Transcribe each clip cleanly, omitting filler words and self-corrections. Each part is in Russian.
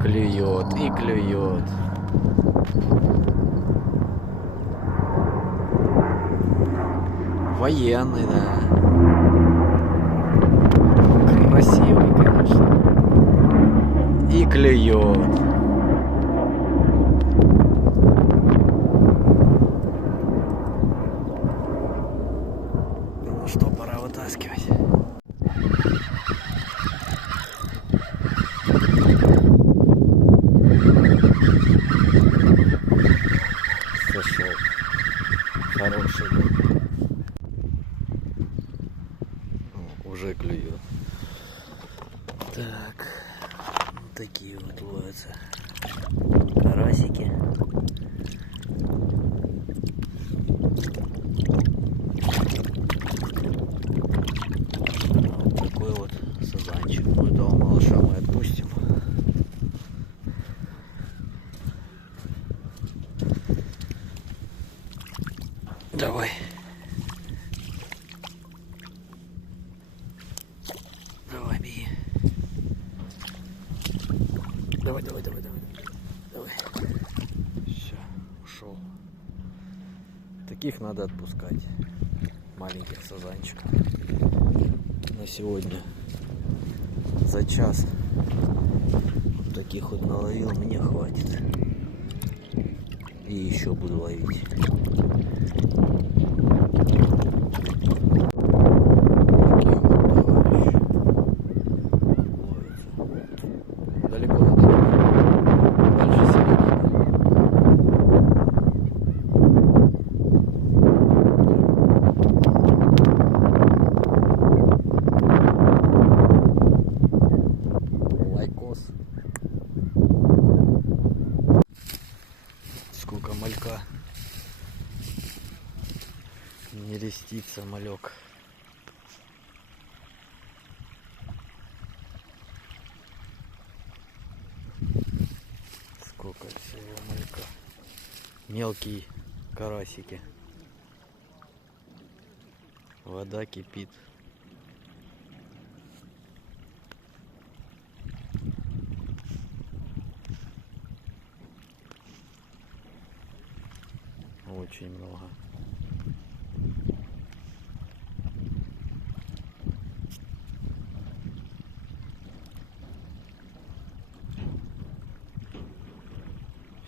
клюет, и клюет. Военный, да. Красивый, конечно. И клюет. Ну что, пора вытаскивать. Сошел. Хороший. Уже клюет. Так, вот такие вот ловятся карасики. Вот такой вот сазанчик. Ну, этого малыша мы отпустим. Давай. Давай, беги. Давай. Все, ушел. Таких надо отпускать. Маленьких сазанчиков. На сегодня за час вот таких вот наловил, мне хватит. И еще буду ловить. Далеко надо. Дальше середина. Лайкос. Сколько малька. Не рестится малек. Сколько всего малька. Мелкие карасики. Вода кипит. Очень много.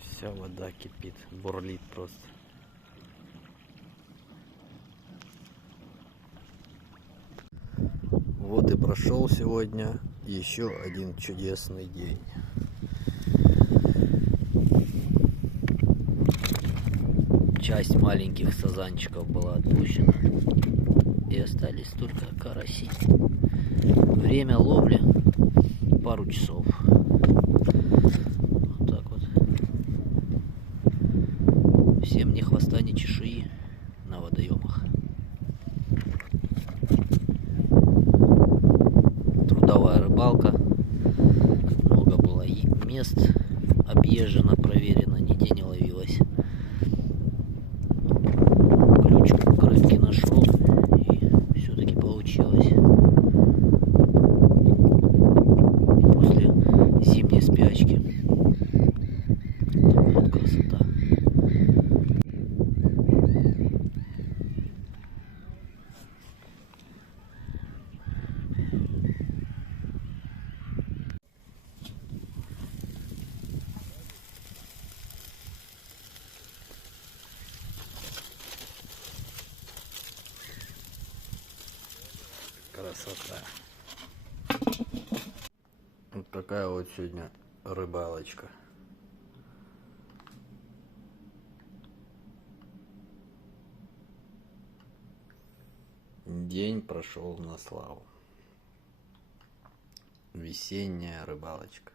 Вся вода кипит, бурлит просто. Вот и прошел сегодня еще один чудесный день. Часть маленьких сазанчиков была отпущена, и остались только караси. Время ловли пару часов. Вот так вот. Всем ни хвоста, ни чешуи на водоемах. Трудовая рыбалка. Много было мест объезжено, проверено, нигде не ловилось. Ключ к рыбке нашел, и все-таки получилось. После зимней спячки. Вот красота. Красота. Вот такая вот сегодня рыбалочка. День прошел на славу. Весенняя рыбалочка.